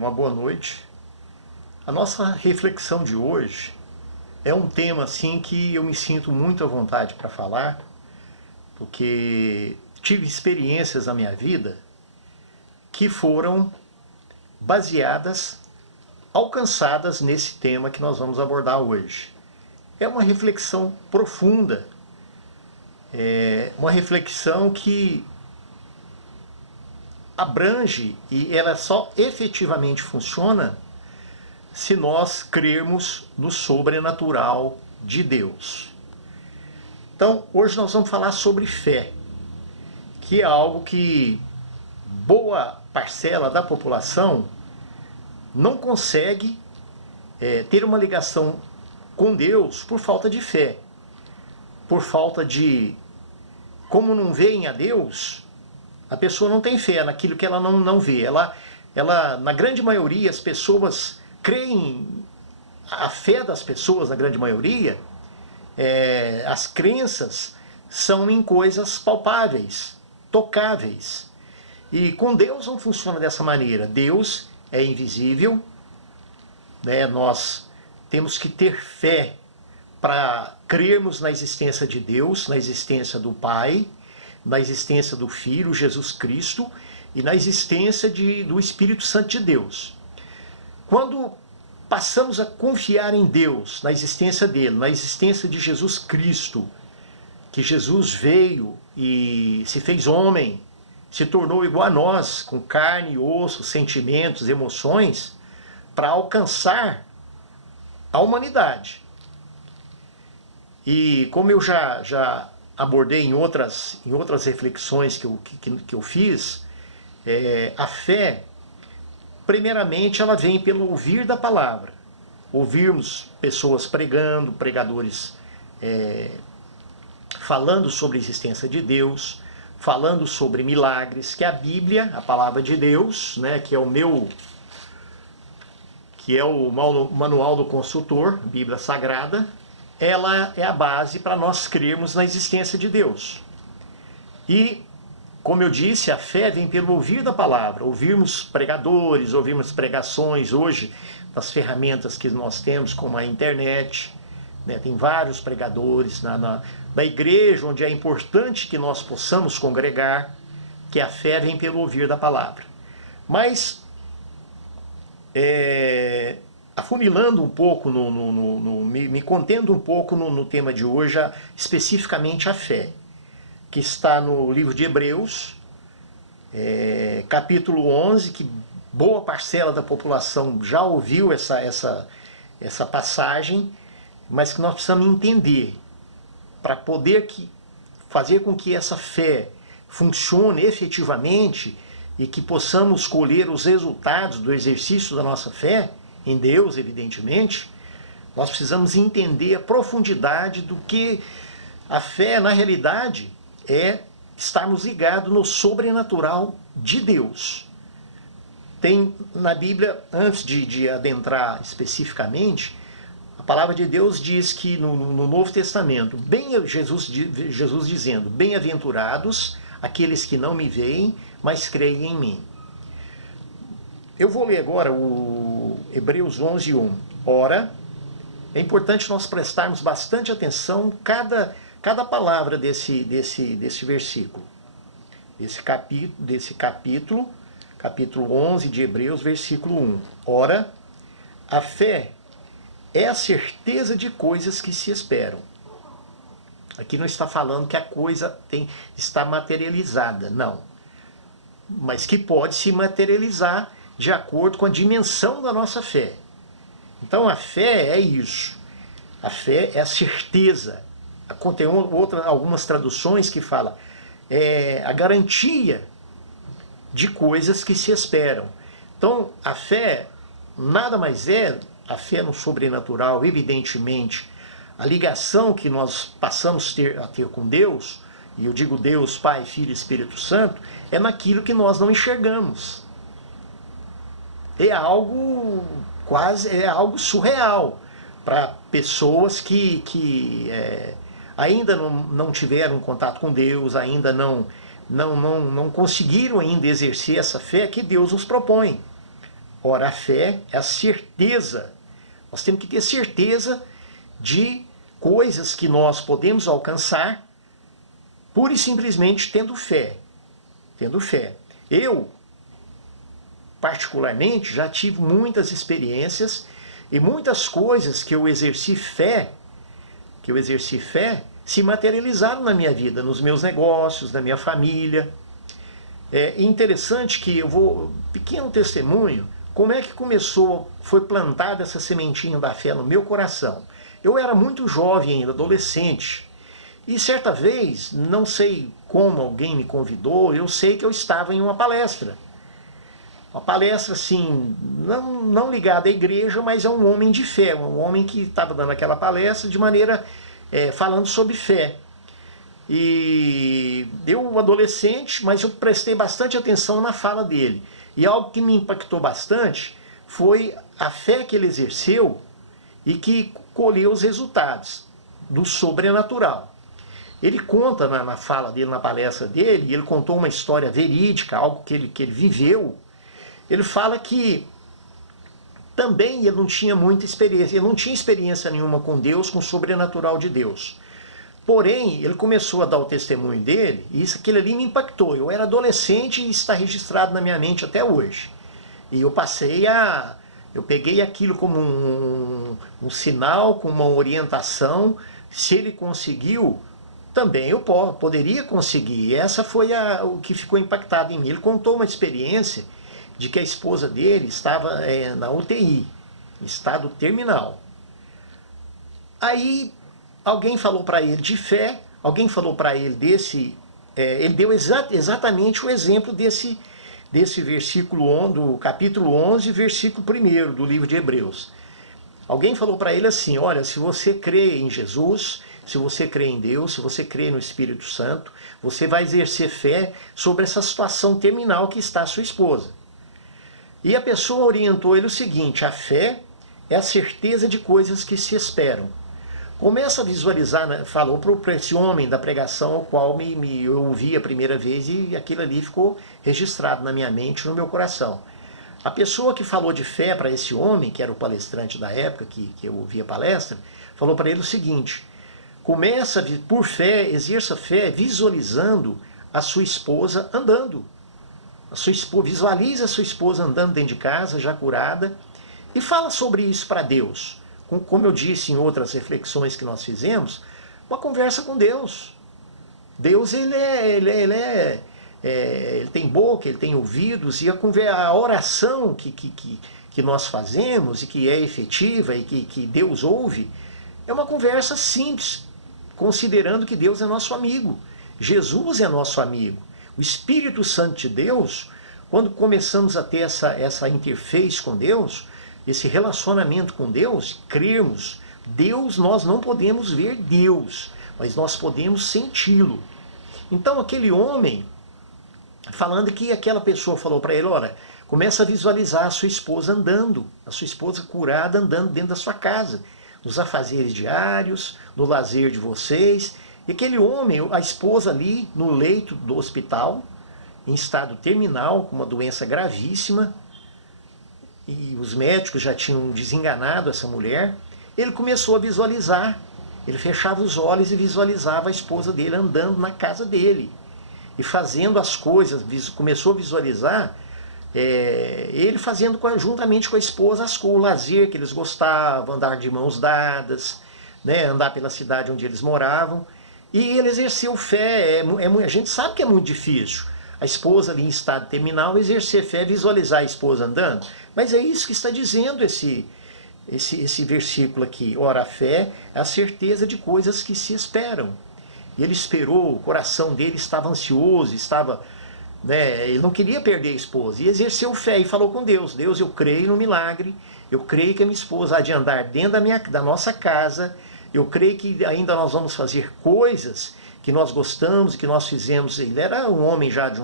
uma boa noite. A nossa reflexão de hoje é um tema assim que eu me sinto muito à vontade para falar, porque tive experiências na minha vida que foram baseadas, alcançadas nesse tema que nós vamos abordar hoje. É uma reflexão profunda, é uma reflexão que abrange e ela só efetivamente funciona se nós crermos no sobrenatural de Deus. Então, hoje nós vamos falar sobre fé, que é algo que boa parcela da população não consegue ter uma ligação com Deus por falta de fé, por falta de... Como não veem a Deus, a pessoa não tem fé naquilo que ela não vê. Ela, na grande maioria, as pessoas creem, a fé das pessoas, na grande maioria, as crenças são em coisas palpáveis, tocáveis. E com Deus não funciona dessa maneira. Deus é invisível, né? Nós temos que ter fé para crermos na existência de Deus, na existência do Pai, na existência do Filho, Jesus Cristo, e na existência do Espírito Santo de Deus. Quando passamos a confiar em Deus, na existência dele, na existência de Jesus Cristo, que Jesus veio e se fez homem, se tornou igual a nós, com carne e osso, sentimentos, emoções, para alcançar a humanidade. E como eu já abordei em outras reflexões que eu fiz, a fé, primeiramente, ela vem pelo ouvir da palavra. Ouvirmos pessoas pregando, pregadores falando sobre a existência de Deus, falando sobre milagres, que a Bíblia, a palavra de Deus, né, que é o manual do consultor, Bíblia Sagrada, ela é a base para nós crermos na existência de Deus. E, como eu disse, a fé vem pelo ouvir da palavra, ouvirmos pregadores, ouvirmos pregações hoje, das ferramentas que nós temos, como a internet, né? Tem vários pregadores na igreja, onde é importante que nós possamos congregar, que a fé vem pelo ouvir da palavra. Mas, afunilando um pouco, me contendo um pouco no tema de hoje, especificamente a fé, que está no livro de Hebreus, capítulo 11, que boa parcela da população já ouviu essa passagem, mas que nós precisamos entender, para poder fazer com que essa fé funcione efetivamente e que possamos colher os resultados do exercício da nossa fé, em Deus, evidentemente, nós precisamos entender a profundidade do que a fé, na realidade, é estarmos ligados no sobrenatural de Deus. Tem na Bíblia, antes de adentrar especificamente, a palavra de Deus diz que no Novo Testamento, Jesus dizendo, bem-aventurados aqueles que não me veem, mas creem em mim. Eu vou ler agora o Hebreus 11:1. Ora, é importante nós prestarmos bastante atenção cada palavra desse versículo, desse capítulo 11 de Hebreus, versículo 1. Ora, a fé é a certeza de coisas que se esperam. Aqui não está falando que a coisa está materializada, não. Mas que pode se materializar de acordo com a dimensão da nossa fé. Então a fé é isso. A fé é a certeza. Tem algumas traduções que falam a garantia de coisas que se esperam. Então a fé nada mais é, a fé no sobrenatural, evidentemente, a ligação que nós passamos a ter com Deus, e eu digo Deus, Pai, Filho e Espírito Santo, é naquilo que nós não enxergamos. É algo surreal para pessoas que ainda não tiveram contato com Deus, ainda não conseguiram ainda exercer essa fé que Deus nos propõe. Ora, a fé é a certeza. Nós temos que ter certeza de coisas que nós podemos alcançar pura e simplesmente tendo fé. Tendo fé. Eu, particularmente, já tive muitas experiências e muitas coisas que eu exerci fé, se materializaram na minha vida, nos meus negócios, na minha família. É interessante que eu vou, pequeno testemunho, como é que começou, foi plantada essa sementinha da fé no meu coração. Eu era muito jovem ainda, adolescente, e certa vez, não sei como alguém me convidou, eu sei que eu estava em uma palestra. Uma palestra assim, não ligada à igreja, mas a um homem de fé, um homem que estava dando aquela palestra de maneira, falando sobre fé. E eu, adolescente, mas eu prestei bastante atenção na fala dele. E algo que me impactou bastante foi a fé que ele exerceu e que colheu os resultados do sobrenatural. Ele conta na fala dele, na palestra dele, ele contou uma história verídica, algo que ele viveu. Ele fala que também ele não tinha muita experiência, ele não tinha experiência nenhuma com Deus, com o sobrenatural de Deus. Porém, ele começou a dar o testemunho dele, e aquilo ali me impactou. Eu era adolescente e está registrado na minha mente até hoje. E eu peguei aquilo como um sinal, como uma orientação. Se ele conseguiu, também eu poderia conseguir. E essa foi o que ficou impactado em mim. Ele contou uma experiência de que a esposa dele estava na UTI, em estado terminal. Aí alguém falou para ele de fé, alguém falou para ele ele deu exatamente o exemplo desse versículo do capítulo 11, versículo 1 do livro de Hebreus. Alguém falou para ele assim, olha, se você crê em Jesus, se você crê em Deus, se você crê no Espírito Santo, você vai exercer fé sobre essa situação terminal que está a sua esposa. E a pessoa orientou ele o seguinte, a fé é a certeza de coisas que se esperam. Começa a visualizar, né? Falou para esse homem da pregação ao qual eu ouvi a primeira vez e aquilo ali ficou registrado na minha mente, no meu coração. A pessoa que falou de fé para esse homem, que era o palestrante da época, que eu ouvi a palestra, falou para ele o seguinte, começa por fé, exerça fé visualizando a sua esposa andando. Visualize a sua esposa andando dentro de casa, já curada, e fala sobre isso para Deus. Como eu disse em outras reflexões que nós fizemos, uma conversa com Deus. Deus, ele tem boca, ele tem ouvidos, e a oração que nós fazemos, e que é efetiva, e que Deus ouve, é uma conversa simples, considerando que Deus é nosso amigo. Jesus é nosso amigo. O Espírito Santo de Deus, quando começamos a ter essa interface com Deus, esse relacionamento com Deus, crermos, Deus, nós não podemos ver Deus, mas nós podemos senti-lo. Então aquele homem, falando que aquela pessoa falou para ele, olha, começa a visualizar a sua esposa andando, a sua esposa curada andando dentro da sua casa, nos afazeres diários, no lazer de vocês. E aquele homem, a esposa ali no leito do hospital, em estado terminal, com uma doença gravíssima, e os médicos já tinham desenganado essa mulher, ele começou a visualizar, ele fechava os olhos e visualizava a esposa dele andando na casa dele, e fazendo as coisas, começou a visualizar ele fazendo juntamente com a esposa o lazer que eles gostavam, andar de mãos dadas, né, andar pela cidade onde eles moravam. E ele exerceu fé, a gente sabe que é muito difícil. A esposa ali em estado terminal, exercer fé, visualizar a esposa andando. Mas é isso que está dizendo esse versículo aqui. Ora, a fé é a certeza de coisas que se esperam. E ele esperou, o coração dele estava ansioso, ele não queria perder a esposa. E exerceu fé e falou com Deus, Deus, eu creio no milagre, eu creio que a minha esposa há de andar dentro da nossa casa, eu creio que ainda nós vamos fazer coisas que nós gostamos, que nós fizemos. Ele era um homem já de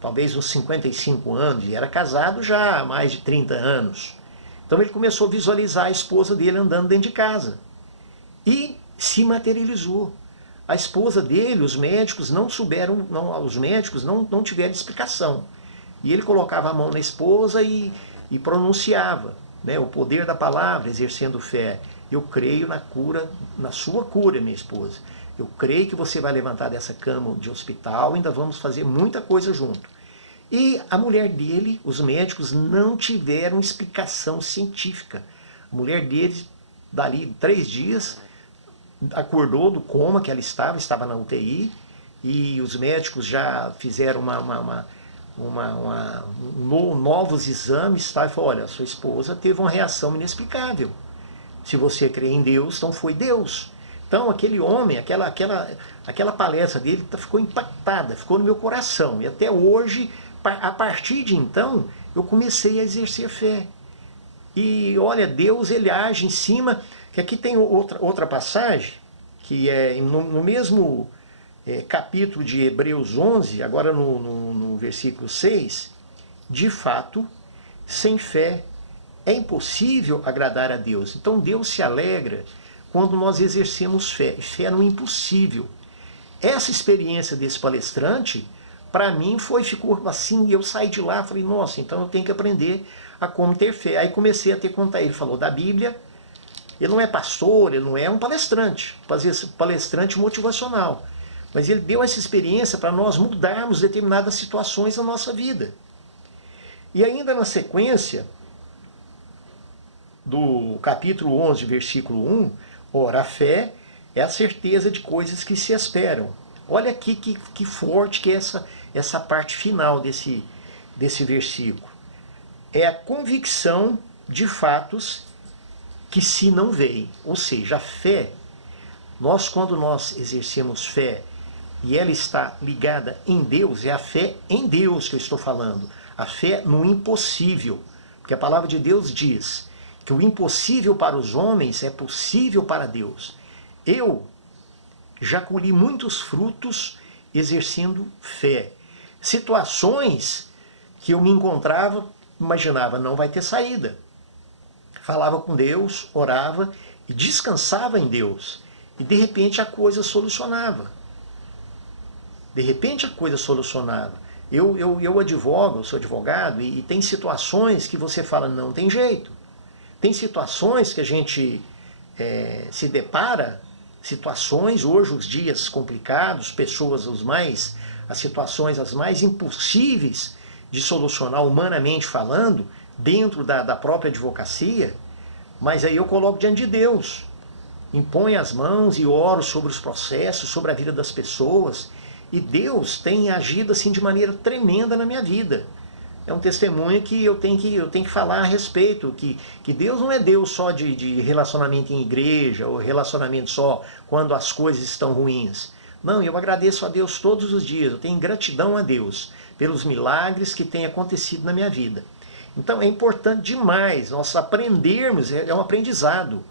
talvez uns 55 anos, e era casado já há mais de 30 anos. Então ele começou a visualizar a esposa dele andando dentro de casa. E se materializou. A esposa dele, os médicos não tiveram explicação. E ele colocava a mão na esposa e e pronunciava, né, o poder da palavra, exercendo fé. Eu creio na cura, na sua cura, minha esposa. Eu creio que você vai levantar dessa cama de hospital, ainda vamos fazer muita coisa junto. E a mulher dele, os médicos, não tiveram explicação científica. A mulher dele, dali 3 dias, acordou do coma que ela estava na UTI, e os médicos já fizeram novos exames, tá? E falou, olha, sua esposa teve uma reação inexplicável. Se você crê em Deus, então foi Deus. Então aquele homem, aquela palestra dele ficou impactada, ficou no meu coração. E até hoje, a partir de então, eu comecei a exercer fé. E olha, Deus ele age em cima, que aqui tem outra passagem, que é no mesmo capítulo de Hebreus 11, agora no versículo 6, de fato, sem fé é impossível agradar a Deus. Então Deus se alegra quando nós exercemos fé, fé no impossível. Essa experiência desse palestrante, para mim, ficou assim, e eu saí de lá, falei, nossa, então eu tenho que aprender a como ter fé. Aí comecei a ter conta, ele falou da Bíblia, ele não é pastor, ele não é um palestrante motivacional, mas ele deu essa experiência para nós mudarmos determinadas situações na nossa vida. E ainda na sequência do capítulo 11, versículo 1, ora, a fé é a certeza de coisas que se esperam. Olha aqui que forte que é essa parte final desse versículo. É a convicção de fatos que se não veem. Ou seja, a fé, quando nós exercemos fé, e ela está ligada em Deus, é a fé em Deus que eu estou falando. A fé no impossível. Porque a palavra de Deus diz que o impossível para os homens é possível para Deus. Eu já colhi muitos frutos exercendo fé. Situações que eu me encontrava, imaginava, não vai ter saída. Falava com Deus, orava e descansava em Deus. E de repente a coisa solucionava. Eu advogo, eu sou advogado, e tem situações que você fala, não tem jeito. Tem situações que a gente se depara, situações, hoje os dias complicados, pessoas as situações as mais impossíveis de solucionar humanamente falando, dentro da própria advocacia, mas aí eu coloco diante de Deus, imponho as mãos e oro sobre os processos, sobre a vida das pessoas, e Deus tem agido assim de maneira tremenda na minha vida. É um testemunho que eu tenho que falar a respeito, que Deus não é Deus só de relacionamento em igreja, ou relacionamento só quando as coisas estão ruins. Não, eu agradeço a Deus todos os dias, eu tenho gratidão a Deus pelos milagres que têm acontecido na minha vida. Então é importante demais nós aprendermos, é um aprendizado.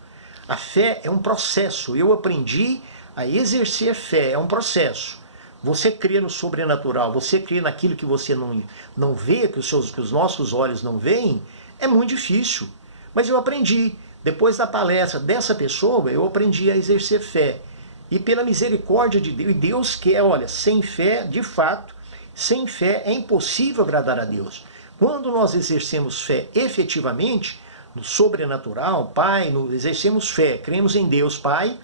A fé é um processo, eu aprendi a exercer fé, é um processo. Você crê no sobrenatural, você crê naquilo que você não vê, que os nossos olhos não veem, é muito difícil. Mas eu aprendi. Depois da palestra dessa pessoa, eu aprendi a exercer fé. E pela misericórdia de Deus, e Deus quer, olha, sem fé, de fato, sem fé é impossível agradar a Deus. Quando nós exercemos fé efetivamente, no sobrenatural, Pai, exercemos fé, cremos em Deus Pai,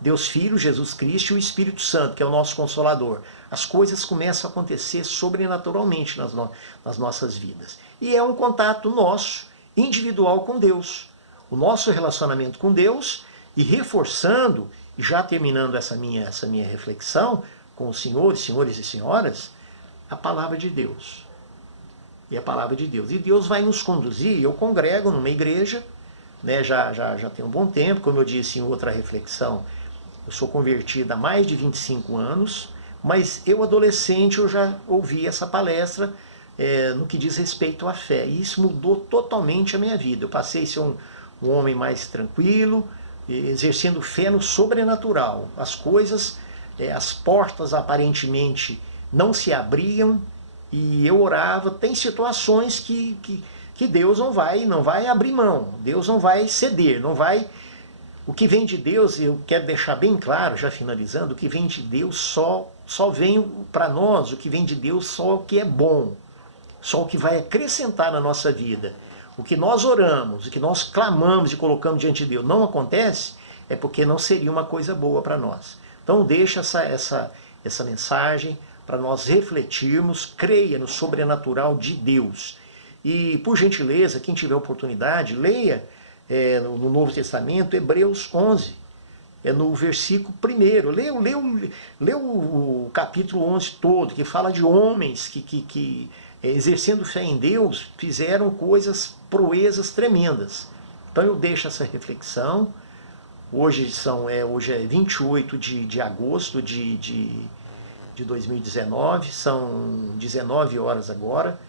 Deus Filho, Jesus Cristo e o Espírito Santo, que é o nosso Consolador. As coisas começam a acontecer sobrenaturalmente nas nossas vidas. E é um contato nosso, individual com Deus. O nosso relacionamento com Deus, e reforçando, já terminando essa minha reflexão com os senhores e senhoras, a palavra de Deus. E a palavra de Deus. E Deus vai nos conduzir. Eu congrego numa igreja, né, já tem um bom tempo, como eu disse em outra reflexão, eu sou convertido há mais de 25 anos, mas eu, adolescente, eu já ouvi essa palestra no que diz respeito à fé. E isso mudou totalmente a minha vida. Eu passei a ser um homem mais tranquilo, exercendo fé no sobrenatural. As coisas, as portas aparentemente não se abriam, e eu orava. Tem situações que Deus não vai abrir mão, Deus não vai ceder, não vai... O que vem de Deus, eu quero deixar bem claro, já finalizando, o que vem de Deus só vem para nós, o que vem de Deus só o que é bom, só o que vai acrescentar na nossa vida. o que nós oramos, o que nós clamamos e colocamos diante de Deus não acontece, é porque não seria uma coisa boa para nós. Então deixa essa mensagem para nós refletirmos, creia no sobrenatural de Deus. E, por gentileza, quem tiver oportunidade, leia no Novo Testamento, Hebreus 11, no versículo 1. Lê o capítulo 11 todo, que fala de homens que exercendo fé em Deus, fizeram coisas, proezas tremendas. Então eu deixo essa reflexão. Hoje é 28 de agosto de 2019, são 19 horas agora.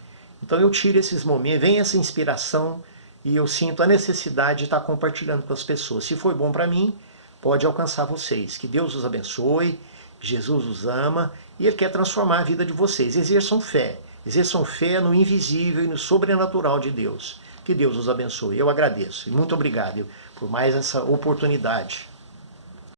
Então eu tiro esses momentos, vem essa inspiração e eu sinto a necessidade de estar compartilhando com as pessoas. Se foi bom para mim, pode alcançar vocês. Que Deus os abençoe, Jesus os ama e Ele quer transformar a vida de vocês. Exerçam fé no invisível e no sobrenatural de Deus. Que Deus os abençoe. Eu agradeço e muito obrigado por mais essa oportunidade.